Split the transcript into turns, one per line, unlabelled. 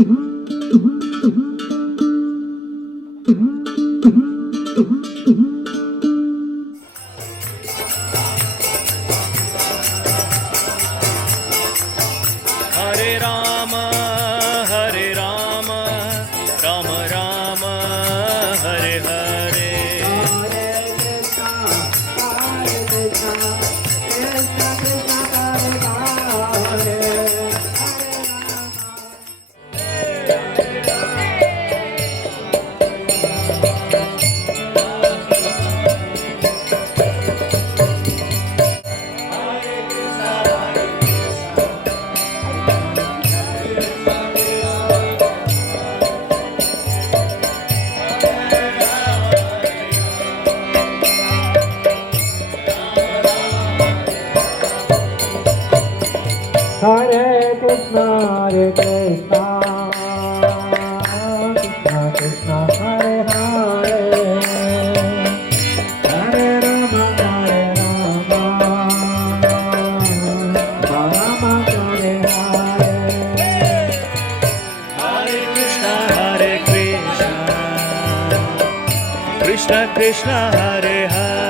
Hare Ram Krishna कृष्ण हरे हरे।